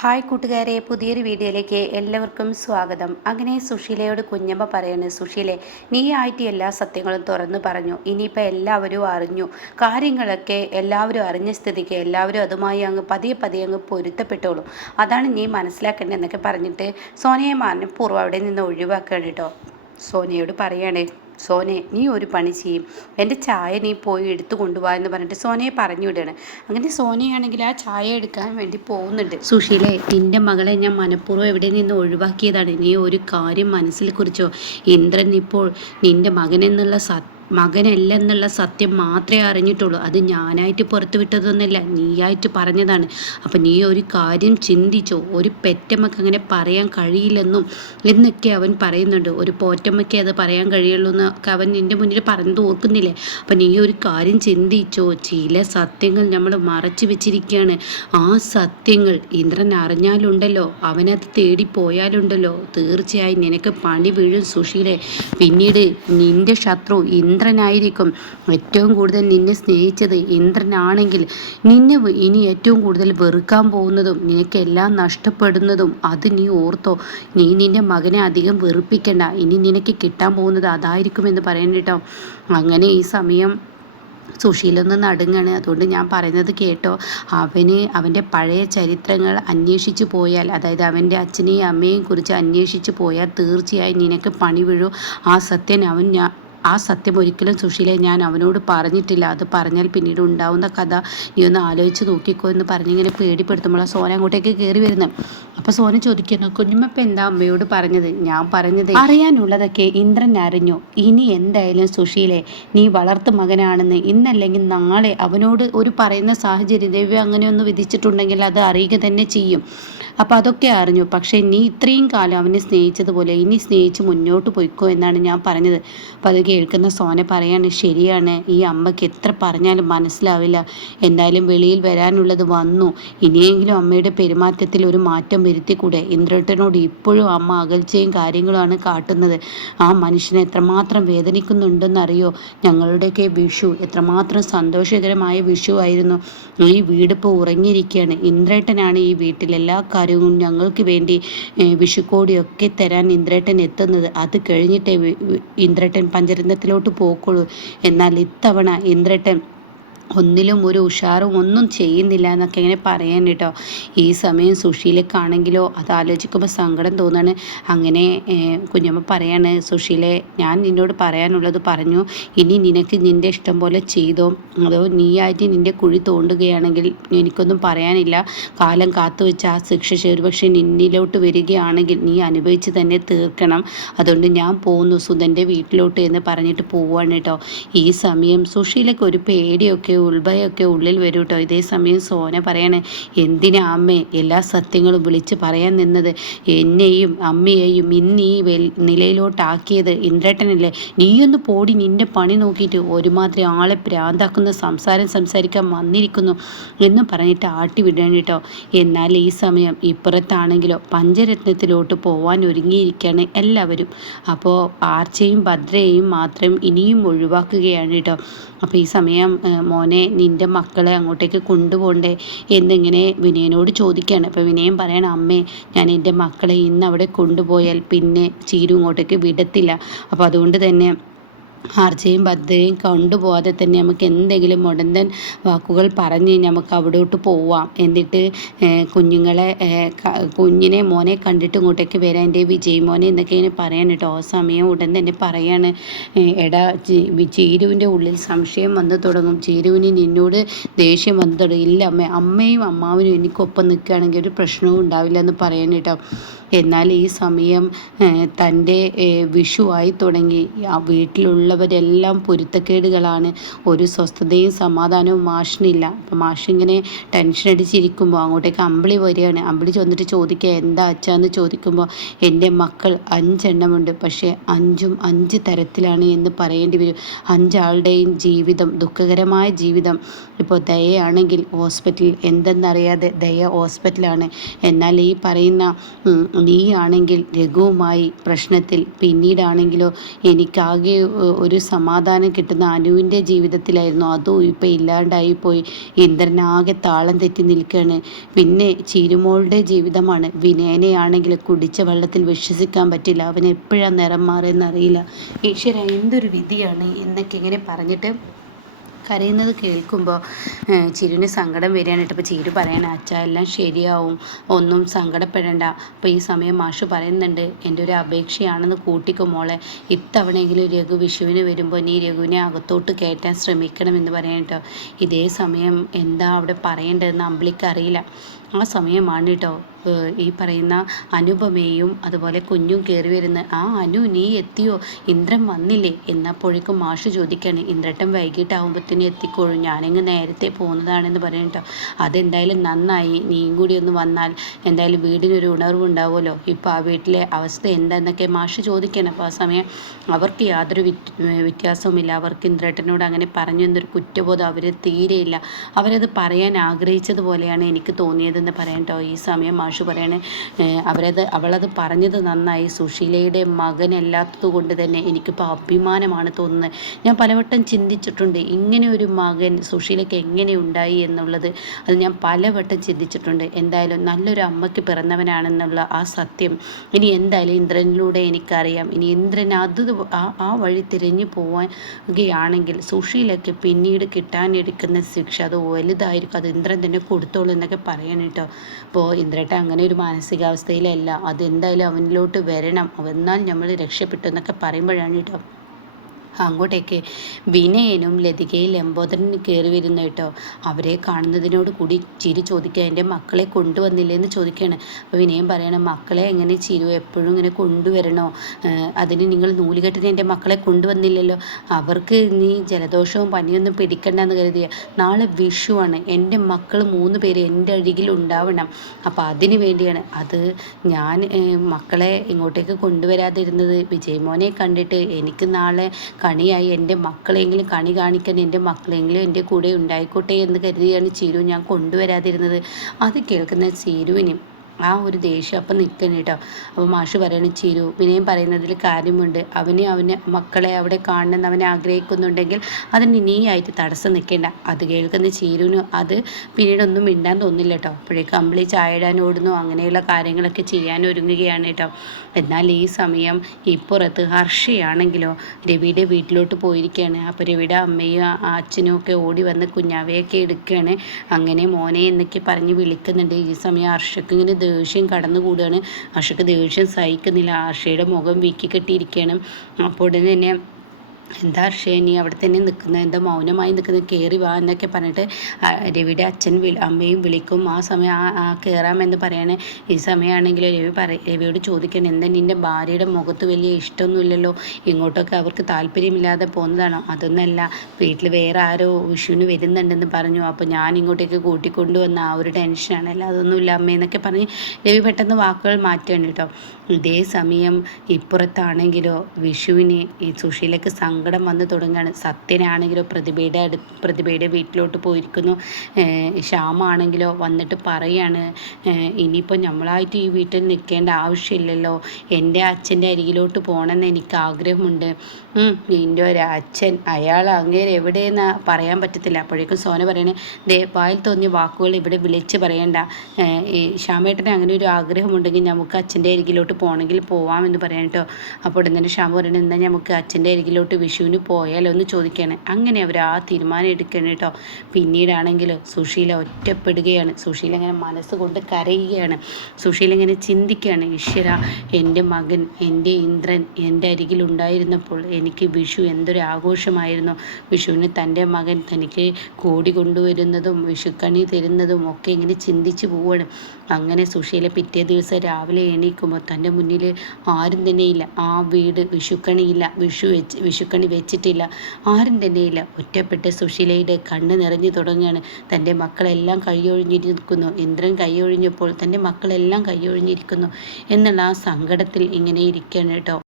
Hi കൂട്ടുകാരെ, പുതിയൊരു വീഡിയോയിലേക്ക് എല്ലാവർക്കും സ്വാഗതം. അങ്ങനെ സുശീലയോട് കുഞ്ഞമ്മ പറയാണ്, സുശീലെ, നീ ആയിട്ട് എല്ലാ സത്യങ്ങളും തുറന്നു പറഞ്ഞു. ഇനിയിപ്പോൾ എല്ലാവരും അറിഞ്ഞു, കാര്യങ്ങളൊക്കെ എല്ലാവരും അറിഞ്ഞ സ്ഥിതിക്ക് എല്ലാവരും അതുമായി അങ്ങ് പതിയെ പതിയെ അങ്ങ് പൊരുത്തപ്പെട്ടോളും. അതാണ് നീ മനസ്സിലാക്കേണ്ടതെന്നൊക്കെ പറഞ്ഞിട്ട് സോനയെ മനഃപൂർവ്വം അവിടെ നിന്ന് ഒഴിവാക്കുകയാണ് കേട്ടോ. സോനയോട് പറയാണ്, സോനെ, നീ ഒരു പണി ചെയ്യും, എൻ്റെ ചായ നീ പോയി എടുത്തു കൊണ്ടുപോകാ എന്ന് പറഞ്ഞിട്ട് സോനയെ പറഞ്ഞു വിടുകയാണ്. അങ്ങനെ സോനയാണെങ്കിൽ ആ ചായ എടുക്കാൻ വേണ്ടി പോകുന്നുണ്ട്. സുശീലെ, നിൻ്റെ മകളെ ഞാൻ മനഃപൂർവ്വം എവിടെ നിന്ന് ഒഴിവാക്കിയതാണ്. നീ ഒരു കാര്യം മനസ്സിൽ കുറിച്ചോ, ഇന്ദ്രൻ ഇപ്പോൾ നിൻ്റെ മകനെന്നുള്ള മകനല്ലെന്നുള്ള സത്യം മാത്രമേ അറിഞ്ഞിട്ടുള്ളൂ. അത് ഞാനായിട്ട് പുറത്തു വിട്ടതൊന്നുമല്ല, നീയായിട്ട് പറഞ്ഞതാണ്. അപ്പം നീ ഒരു കാര്യം ചിന്തിച്ചോ, ഒരു പെറ്റമ്മക്ക് അങ്ങനെ പറയാൻ കഴിയില്ലെന്നും എന്നൊക്കെ അവൻ പറയുന്നുണ്ട്. ഒരു പോറ്റമ്മയ്ക്ക് അത് പറയാൻ കഴിയുള്ളൂ എന്നൊക്കെ അവൻ നിൻ്റെ മുന്നിൽ പറഞ്ഞു ഓർക്കുന്നില്ലേ? അപ്പം നീ ഒരു കാര്യം ചിന്തിച്ചോ, ചില സത്യങ്ങൾ നമ്മൾ മറച്ചു വെച്ചിരിക്കുകയാണ്. ആ സത്യങ്ങൾ ഇന്ദ്രൻ അറിഞ്ഞാലുണ്ടല്ലോ, അവനത് തേടിപ്പോയാലുണ്ടല്ലോ, തീർച്ചയായും നിനക്ക് പണി വീഴും സുശീലെ. പിന്നീട് നിൻ്റെ ശത്രു ഇന്ദ്രനായിരിക്കും. ഏറ്റവും കൂടുതൽ നിന്നെ സ്നേഹിച്ചത് ഇന്ദ്രനാണെങ്കിൽ നിന്നെ ഇനി ഏറ്റവും കൂടുതൽ വെറുക്കാൻ പോകുന്നതും നിനക്കെല്ലാം നഷ്ടപ്പെടുന്നതും അത് നീ ഓർത്തോ. നീ നിൻ്റെ മകനെ അധികം വെറുപ്പിക്കണ്ട, ഇനി നിനക്ക് കിട്ടാൻ പോകുന്നത് അതായിരിക്കുമെന്ന് പറയാൻ കേട്ടോ. അങ്ങനെ ഈ സമയം സുശീലൊന്ന് നടുങ്ങാണ്. അതുകൊണ്ട് ഞാൻ പറയുന്നത് കേട്ടോ, അവൻ്റെ പഴയ ചരിത്രങ്ങൾ അന്വേഷിച്ച് പോയാൽ, അതായത് അവൻ്റെ അച്ഛനെയും അമ്മയെയും കുറിച്ച് അന്വേഷിച്ച് പോയാൽ തീർച്ചയായും നിനക്ക് പണി വീഴും. ആ സത്യം ഒരിക്കലും സുശീലെ ഞാൻ അവനോട് പറഞ്ഞിട്ടില്ല. അത് പറഞ്ഞാൽ പിന്നീട് ഉണ്ടാവുന്ന കഥ നീ ഒന്ന് ആലോചിച്ച് നോക്കിക്കോ എന്ന് പറഞ്ഞിങ്ങനെ പേടിപ്പെടുത്തുമ്പോൾ സോന അങ്ങോട്ടേക്ക് കയറി വരുന്നത്. അപ്പോൾ സോന ചോദിക്കുന്നു, കുഞ്ഞുമ്മപ്പം എന്താ അമ്മയോട് പറഞ്ഞത്? ഞാൻ പറഞ്ഞത് അറിയാനുള്ളതൊക്കെ ഇന്ദ്രൻ അറിഞ്ഞു. ഇനി എന്തായാലും സുശീലെ, നീ വളർത്തു മകനാണെന്ന് ഇന്നല്ലെങ്കിൽ നാളെ അവനോട് ഒരു പറയുന്ന സാഹചര്യം ദൈവം അങ്ങനെയൊന്ന് വിധിച്ചിട്ടുണ്ടെങ്കിൽ അത് അറിയുക തന്നെ ചെയ്യും. അപ്പോൾ അതൊക്കെ അറിഞ്ഞു. പക്ഷേ നീ ഇത്രയും കാലം അവനെ സ്നേഹിച്ചതുപോലെ ഇനി സ്നേഹിച്ച് മുന്നോട്ട് പോയിക്കോ എന്നാണ് ഞാൻ പറഞ്ഞത്. അപ്പോൾ അത് കേൾക്കുന്ന സോന പറയാണ്, ശരിയാണ്, ഈ അമ്മയ്ക്ക് എത്ര പറഞ്ഞാലും മനസ്സിലാവില്ല. എന്തായാലും വെളിയിൽ വരാനുള്ളത് വന്നു. ഇനിയെങ്കിലും അമ്മയുടെ പെരുമാറ്റത്തിൽ ഒരു മാറ്റം വരുത്തിക്കൂടെ? ഇന്ദ്രേട്ടനോട് ഇപ്പോഴും അമ്മ അകൽച്ചയും കാര്യങ്ങളുമാണ് കാട്ടുന്നത്. ആ മനുഷ്യനെ എത്രമാത്രം വേദനിക്കുന്നുണ്ടെന്നറിയോ? ഞങ്ങളുടെയൊക്കെ വിഷു എത്രമാത്രം സന്തോഷകരമായ വിഷു ആയിരുന്നു. ഈ വീടിപ്പോൾ ഉറങ്ങിയിരിക്കുകയാണ്. ഇന്ദ്രേട്ടനാണ് ഈ വീട്ടിലെല്ലാ കാര്യവും ഞങ്ങൾക്ക് വേണ്ടി വിഷുക്കോടിയൊക്കെ തരാൻ ഇന്ദ്രേട്ടൻ എത്തുന്നത്. അത് കഴിഞ്ഞിട്ടേ ഇന്ദ്രേട്ടൻ പഞ്ചരത്നത്തിലോട്ട് പോക്കുള്ളൂ. എന്നാൽ ഇത്തവണ ഇന്ദ്രേട്ടൻ ഒന്നിലും ഒരു ഉഷാറും ഒന്നും ചെയ്യുന്നില്ല എന്നൊക്കെ ഇങ്ങനെ പറയാൻ കേട്ടോ. ഈ സമയം സുശീലക്കാണെങ്കിലോ അത് ആലോചിക്കുമ്പോൾ സങ്കടം തോന്നാണ്. അങ്ങനെ കുഞ്ഞമ്മ പറയാണ്, സുശീലെ, ഞാൻ നിന്നോട് പറയാനുള്ളത് പറഞ്ഞു. ഇനി നിനക്ക് നിൻ്റെ ഇഷ്ടം പോലെ ചെയ്തോ, അതോ നീയായിട്ട് നിൻ്റെ കുഴി തോണ്ടുകയാണെങ്കിൽ എനിക്കൊന്നും പറയാനില്ല. കാലം കാത്തു വെച്ച ആ ശിക്ഷ ഒരുപക്ഷെ നിന്നിലോട്ട് വരികയാണെങ്കിൽ നീ അനുഭവിച്ച് തന്നെ തീർക്കണം. അതുകൊണ്ട് ഞാൻ പോകുന്നു സുധൻ്റെ വീട്ടിലോട്ട് എന്ന് പറഞ്ഞിട്ട് പോവാണ് കേട്ടോ. ഈ സമയം സുശീലയ്ക്ക് ഒരു പേടിയൊക്കെ ഉൾഭയൊക്കെ ഉള്ളിൽ വരും കേട്ടോ. ഇതേ സമയം സോന പറയാണ്, എന്തിനാ അമ്മേ എല്ലാ സത്യങ്ങളും വിളിച്ച് പറയാൻ നിന്നത്? എന്നെയും അമ്മയെയും ഇന്ന് ഈ നിലയിലോട്ടാക്കിയത് ഇന്ദ്രേട്ടനല്ലേ? നീയൊന്ന് പോടി, നിൻ്റെ പണി നോക്കിയിട്ട് ഒരുമാതിരി ആളെ പ്രാന്താക്കുന്ന സംസാരിക്കാൻ വന്നിരിക്കുന്നു എന്ന് പറഞ്ഞിട്ട് ആട്ടി വിടാൻ കേട്ടോ. എന്നാൽ ഈ സമയം ഇപ്പുറത്താണെങ്കിലോ പഞ്ചരത്നത്തിലോട്ട് പോവാൻ ഒരുങ്ങിയിരിക്കുകയാണ് എല്ലാവരും. അപ്പോൾ ആർച്ചയും ഭദ്രയെയും മാത്രം ഇനിയും ഒഴിവാക്കുകയാണ് കേട്ടോ. അപ്പോൾ ഈ സമയം മോനെ, നിൻ്റെ മക്കളെ അങ്ങോട്ടേക്ക് കൊണ്ടുപോകണ്ടേ എന്നിങ്ങനെ വിനയനോട് ചോദിക്കുകയാണ്. അപ്പോൾ വിനയൻ പറയണം, അമ്മേ, ഞാൻ എൻ്റെ മക്കളെ ഇന്ന് അവിടെ കൊണ്ടുപോയാൽ പിന്നെ ചീരു ഇങ്ങോട്ടേക്ക് വിടത്തില്ല. അപ്പോൾ അതുകൊണ്ട് തന്നെ ആർച്ചയും ഭദ്രയും കൊണ്ടുപോകാതെ തന്നെ നമുക്ക് എന്തെങ്കിലും മുടന്തൻ വാക്കുകൾ പറഞ്ഞ് നമുക്ക് അവിടോട്ട് പോവാം. എന്നിട്ട് കുഞ്ഞിനെ മോനെ കണ്ടിട്ട് ഇങ്ങോട്ടേക്ക് വരാം, എൻ്റെ വിജയ് മോനെ എന്നൊക്കെ ഇങ്ങനെ പറയാൻ കേട്ടോ. ആ സമയം ഉടൻ തന്നെ പറയാണ്, എടാ, ചീരുവിൻ്റെ ഉള്ളിൽ സംശയം വന്നു തുടങ്ങും. ചീരുവിന് നിന്നോട് ദേഷ്യം വന്നു തുടങ്ങും. ഇല്ല അമ്മ, അമ്മയും അമ്മാവനും എനിക്കൊപ്പം നിൽക്കുകയാണെങ്കിൽ ഒരു പ്രശ്നവും ഉണ്ടാവില്ല എന്ന് പറയാൻ കേട്ടോ. എന്നാൽ ഈ സമയം തൻ്റെ വിഷു ആയി തുടങ്ങി. ആ വീട്ടിലുള്ളവരെല്ലാം പൊരുത്തക്കേടുകളാണ്. ഒരു സ്വസ്ഥതയും സമാധാനവും മാഷിനില്ല. അപ്പം മാഷിങ്ങനെ ടെൻഷൻ അടിച്ചിരിക്കുമ്പോൾ അങ്ങോട്ടേക്ക് അമ്പിളി വരികയാണ്. അമ്പിളി ചെന്നിട്ട് ചോദിക്കുക, എന്താ അച്ഛാന്ന് ചോദിക്കുമ്പോൾ, എൻ്റെ മക്കൾ 5 എണ്ണമുണ്ട്, പക്ഷേ 5ഉം 5 തരത്തിലാണ് എന്ന് പറയേണ്ടി വരും. 5 ആളുടെയും ജീവിതം ദുഃഖകരമായ ജീവിതം. ഇപ്പോൾ ദയയാണെങ്കിൽ ഹോസ്പിറ്റലിൽ, എന്തെന്നറിയാതെ ദയ ഹോസ്പിറ്റലാണ്. എന്നാൽ ഈ പറയുന്ന നീയാണെങ്കിൽ രഘുവുമായി പ്രശ്നത്തിൽ, പിന്നീടാണെങ്കിലോ എനിക്കാകെ ഒരു സമാധാനം കിട്ടുന്ന അനുവിൻ്റെ ജീവിതത്തിലായിരുന്നു. അതും ഇപ്പം ഇല്ലാണ്ടായിപ്പോയി. ഇന്ദ്രനാകെ താളം തെറ്റി നിൽക്കുകയാണ്. പിന്നെ ചിരുമോളുടെ ജീവിതമാണ്. വിനയനെയാണെങ്കിൽ കുടിച്ച വെള്ളത്തിൽ വിശ്വസിക്കാൻ പറ്റില്ല. അവൻ എപ്പോഴാണ് നിറം മാറിയെന്നറിയില്ല. ഈശ്വര, എന്തൊരു വിധിയാണ് എന്നൊക്കെ ഇങ്ങനെ പറഞ്ഞിട്ട് കരയുന്നത് കേൾക്കുമ്പോൾ ചിരുവിന് സങ്കടം വരികയാണ് കേട്ടോ. അപ്പോൾ ചിരു പറയണ അച്ഛ എല്ലാം ശരിയാവും, ഒന്നും സങ്കടപ്പെടേണ്ട. അപ്പോൾ ഈ സമയം മാഷ് പറയുന്നുണ്ട്, എൻ്റെ ഒരു അപേക്ഷയാണെന്ന് കൂട്ടിക്കും മോളെ, ഇത്തവണയെങ്കിലും രഘു വിഷുവിന് വരുമ്പോൾ നീ രഘുവിനെ അകത്തോട്ട് കയറ്റാൻ ശ്രമിക്കണമെന്ന് പറയാൻ കേട്ടോ. ഇതേ സമയം എന്താ അവിടെ പറയേണ്ടതെന്ന് അമ്പിളിക്ക് അറിയില്ല. ആ സമയമാണ് കേട്ടോ ഈ പറയുന്ന അനുപമയും അതുപോലെ കുഞ്ഞും കയറി വരുന്നത്. ആ അനു, നീ എത്തിയോ? ഇന്ദ്രൻ വന്നില്ലേ? എന്നപ്പോഴേക്കും മാഷ് ചോദിക്കുകയാണ്, ഇന്ദ്രട്ടൻ വൈകിട്ടാകുമ്പോഴത്തേനും എത്തിക്കോളും, ഞാനെങ്ങ് നേരത്തെ പോകുന്നതാണെന്ന് പറയും കേട്ടോ. അതെന്തായാലും നന്നായി, നീയും കൂടി ഒന്ന് വന്നാൽ എന്തായാലും വീടിനൊരു ഉണർവ് ഉണ്ടാവുമല്ലോ. ഇപ്പോൾ ആ വീട്ടിലെ അവസ്ഥ എന്താണെന്നൊക്കെ മാഷ് ചോദിക്കണം. അപ്പോൾ ആ സമയം അവർക്ക് യാതൊരു വ്യത്യാസവുമില്ല. അവർക്ക് ഇന്ദ്രട്ടനോട് അങ്ങനെ പറഞ്ഞു എന്നൊരു കുറ്റബോധം അവർ തീരെയില്ല. അവരത് പറയാൻ ആഗ്രഹിച്ചതുപോലെയാണ് എനിക്ക് തോന്നിയതെന്ന് പറയാം കേട്ടോ. ഈ സമയം മാഷ് പറയണേ, അവളത് പറഞ്ഞത് നന്നായി. സുശീലയുടെ മകനല്ലാത്തത് കൊണ്ട് തന്നെ എനിക്കിപ്പോൾ അഭിമാനമാണ് തോന്നുന്നത്. ഞാൻ പലവട്ടം ചിന്തിച്ചിട്ടുണ്ട്, ഇങ്ങനെ ഒരു മകൻ സുശീലയ്ക്ക് എങ്ങനെ ഉണ്ടായി എന്നുള്ളത്. അത് ഞാൻ പലവട്ടം ചിന്തിച്ചിട്ടുണ്ട്. എന്തായാലും നല്ലൊരു അമ്മയ്ക്ക് പിറന്നവനാണെന്നുള്ള ആ സത്യം ഇനി എന്തായാലും ഇന്ദ്രനിലൂടെ എനിക്കറിയാം. ഇനി ഇന്ദ്രൻ ആ വഴി തിരിഞ്ഞു പോവുകയാണെങ്കിൽ സുശീലയ്ക്ക് പിന്നീട് കിട്ടാനെടുക്കുന്ന ശിക്ഷ അത് വലുതായിരിക്കും. അത് ഇന്ദ്രൻ തന്നെ കൊടുത്തോളൂ എന്നൊക്കെ പറയണം കേട്ടോ. അപ്പോൾ ഇന്ദ്രേട്ട അങ്ങനെ ഒരു മാനസികാവസ്ഥയിലല്ല, അതെന്തായാലും അവനിലോട്ട് വരണം, എന്നാൽ നമ്മൾ രക്ഷപ്പെട്ടു എന്നൊക്കെ പറയുമ്പോഴാണ് കേട്ടോ അങ്ങോട്ടേക്ക് വിനയനും ലതികയും ലംബോദരനും കയറി വരുന്നു കേട്ടോ. അവരെ കാണുന്നതിനോട് കൂടി ചിരി ചോദിക്കുക, എൻ്റെ മക്കളെ കൊണ്ടുവന്നില്ലേ എന്ന് ചോദിക്കുകയാണ്. അപ്പോൾ വിനയം പറയണം, മക്കളെ എങ്ങനെ ചിരു എപ്പോഴും ഇങ്ങനെ കൊണ്ടുവരണോ? അതിന് നിങ്ങൾ നൂലുകെട്ടിന് എൻ്റെ മക്കളെ കൊണ്ടുവന്നില്ലല്ലോ. അവർക്ക് നീ ജലദോഷവും പനിയൊന്നും പിടിക്കണ്ടെന്ന് കരുതിയ. നാളെ വിഷുവാണ്, എൻ്റെ മക്കൾ 3 പേര് എൻ്റെ അരികിൽ ഉണ്ടാവണം. അപ്പോൾ അതിന് വേണ്ടിയാണ് അത് ഞാൻ മക്കളെ ഇങ്ങോട്ടേക്ക് കൊണ്ടുവരാതിരുന്നത്. വിജയ്മോനെ കണ്ടിട്ട് എനിക്ക് നാളെ കണിയായി, എൻ്റെ മക്കളെങ്കിലും കണി കാണിക്കാൻ എൻ്റെ മക്കളെങ്കിലും എൻ്റെ കൂടെ ഉണ്ടായിക്കോട്ടെ എന്ന് കരുതിയാണ് ചിരു ഞാൻ കൊണ്ടുവരാതിരുന്നത്. അത് കേൾക്കുന്ന ചിരുവിന് ആ ഒരു ദേഷ്യം അപ്പം നിൽക്കണം കേട്ടോ. അപ്പോൾ മാഷ് പറയണം, ചിരു വിനയം പറയുന്നതിൽ കാര്യമുണ്ട്. അവന് മക്കളെ അവിടെ കാണണമെന്ന് അവനെ ആഗ്രഹിക്കുന്നുണ്ടെങ്കിൽ അതിന് നീയായിട്ട് തടസ്സം നിൽക്കേണ്ട. അത് കേൾക്കുന്ന ചിരുവിന് അത് പിന്നീടൊന്നും മിണ്ടാൻ തോന്നില്ല കേട്ടോ. അപ്പോഴേക്കും അമ്പിളി ചായ ഇടാൻ ഓടുന്നു, അങ്ങനെയുള്ള കാര്യങ്ങളൊക്കെ ചെയ്യാൻ ഒരുങ്ങുകയാണ് കേട്ടോ. എന്നാൽ ഈ സമയം ഇപ്പുറത്ത് ഹർഷയാണെങ്കിലോ രവിയുടെ വീട്ടിലോട്ട് പോയിരിക്കുകയാണ്. അപ്പോൾ രവിയുടെ അമ്മയും അച്ഛനും ഒക്കെ ഓടി വന്ന് കുഞ്ഞാവയൊക്കെ എടുക്കുകയാണ്. അങ്ങനെ മോനെ എന്നൊക്കെ പറഞ്ഞ് വിളിക്കുന്നുണ്ട്. ഈ സമയം ഹർഷക്ക് ഇങ്ങനെ ദേഷ്യം കടന്നുകൂടുകയാണ്. ഹർഷക്ക് ദേഷ്യം സഹിക്കുന്നില്ല. ഹർഷയുടെ മുഖം വീക്കി കെട്ടിയിരിക്കുകയാണ്. അപ്പോൾ ഉടനെ തന്നെ, എന്താ ഹർഷേ നീ അവിടെ തന്നെ നിൽക്കുന്നത്, എന്താ മൗനമായി നിൽക്കുന്നത്, കയറി വാ എന്നൊക്കെ പറഞ്ഞിട്ട് രവിയുടെ അച്ഛൻ അമ്മയും വിളിക്കും. ആ സമയം കയറാമെന്ന് പറയണേ. ഈ സമയമാണെങ്കിൽ രവിയോട് ചോദിക്കണം, എന്താ നിൻ്റെ ഭാര്യയുടെ മുഖത്ത് വലിയ ഇഷ്ടമൊന്നുമില്ലല്ലോ, ഇങ്ങോട്ടൊക്കെ അവർക്ക് താല്പര്യമില്ലാതെ പോകുന്നതാണോ? അതൊന്നല്ല, വീട്ടിൽ വേറെ ആരോ വിഷുവിന് വരുന്നുണ്ടെന്ന് പറഞ്ഞു, അപ്പോൾ ഞാൻ ഇങ്ങോട്ടേക്ക് കൂട്ടിക്കൊണ്ടുവന്ന ആ ഒരു ടെൻഷനാണ്, അല്ല അതൊന്നുമില്ല അമ്മയെന്നൊക്കെ പറഞ്ഞ് രവി പെട്ടെന്ന് വാക്കുകൾ മാറ്റുകയാണ് കേട്ടോ. ഇതേ സമയം ഇപ്പുറത്താണെങ്കിലോ വിഷുവിന് ഈ സുശീലയ്ക്ക് സങ്കടം വന്ന് തുടങ്ങുകയാണ്. സത്യനാണെങ്കിലോ പ്രതിഭയുടെ വീട്ടിലോട്ട് പോയിരിക്കുന്നു. ശ്യാമാണെങ്കിലോ വന്നിട്ട് പറയാണ്, ഇനിയിപ്പോൾ നമ്മളായിട്ട് ഈ വീട്ടിൽ നിൽക്കേണ്ട ആവശ്യമില്ലല്ലോ, എൻ്റെ അച്ഛൻ്റെ അരികിലോട്ട് പോകണമെന്ന് എനിക്ക് ആഗ്രഹമുണ്ട്. നിൻ്റെ ഒരു അച്ഛൻ, അയാൾ അങ്ങേര് എവിടെയെന്ന് പറയാൻ പറ്റത്തില്ല. അപ്പോഴേക്കും സോന പറയണേ, വായിൽ തോന്നിയ വാക്കുകൾ ഇവിടെ വിളിച്ച് പറയണ്ട. ഈ ശ്യാമേട്ടന് അങ്ങനെ ഒരു ആഗ്രഹമുണ്ടെങ്കിൽ നമുക്ക് അച്ഛൻ്റെ അരികിലോട്ട് പോകണമെങ്കിൽ പോവാമെന്ന് പറയാം കേട്ടോ. അപ്പോൾ ഉടനെ തന്നെ ശ്യാമ പറയണേ, എന്നാൽ നമുക്ക് അച്ഛൻ്റെ അരികിലോട്ട് വിഷുവിന് പോയാലോ എന്ന് ചോദിക്കുകയാണ്. അങ്ങനെ അവർ ആ തീരുമാനം എടുക്കണം കേട്ടോ. പിന്നീടാണെങ്കിൽ സുശീല ഒറ്റപ്പെടുകയാണ്. സുശീല ഇങ്ങനെ മനസ്സുകൊണ്ട് കരയുകയാണ്. സുശീല ഇങ്ങനെ ചിന്തിക്കുകയാണ്, ഈശ്വര, എൻ്റെ മകൻ, എൻ്റെ ഇന്ദ്രൻ എൻ്റെ അരികിലുണ്ടായിരുന്നപ്പോൾ എനിക്ക് വിഷു എന്തൊരു ആഘോഷമായിരുന്നു. വിഷുവിന് തൻ്റെ മകൻ തനിക്ക് കോടി കൊണ്ടുവരുന്നതും വിഷുക്കണി തരുന്നതും ഒക്കെ ഇങ്ങനെ ചിന്തിച്ച് പോവുകയാണ്. അങ്ങനെ സുശീല പിറ്റേ ദിവസം രാവിലെ എണീക്കുമ്പോൾ തൻ്റെ മുന്നിൽ ആരും തന്നെയില്ല. ആ വീട് വിഷുക്കണിയില്ല, വിഷുക്കണി വെച്ചിട്ടില്ല, ആരും തന്നെയില്ല. ഒറ്റപ്പെട്ട് സുശീലയുടെ കണ്ണ് നിറഞ്ഞു തുടങ്ങുകയാണ്. തൻ്റെ മക്കളെല്ലാം കൈയൊഴിഞ്ഞിരിക്കുന്നു. ഇന്ദ്രൻ കൈയൊഴിഞ്ഞപ്പോൾ തൻ്റെ മക്കളെല്ലാം കൈയൊഴിഞ്ഞിരിക്കുന്നു എന്നുള്ള ആ സങ്കടത്തിൽ ഇങ്ങനെ ഇരിക്കുകയാണ് കേട്ടോ.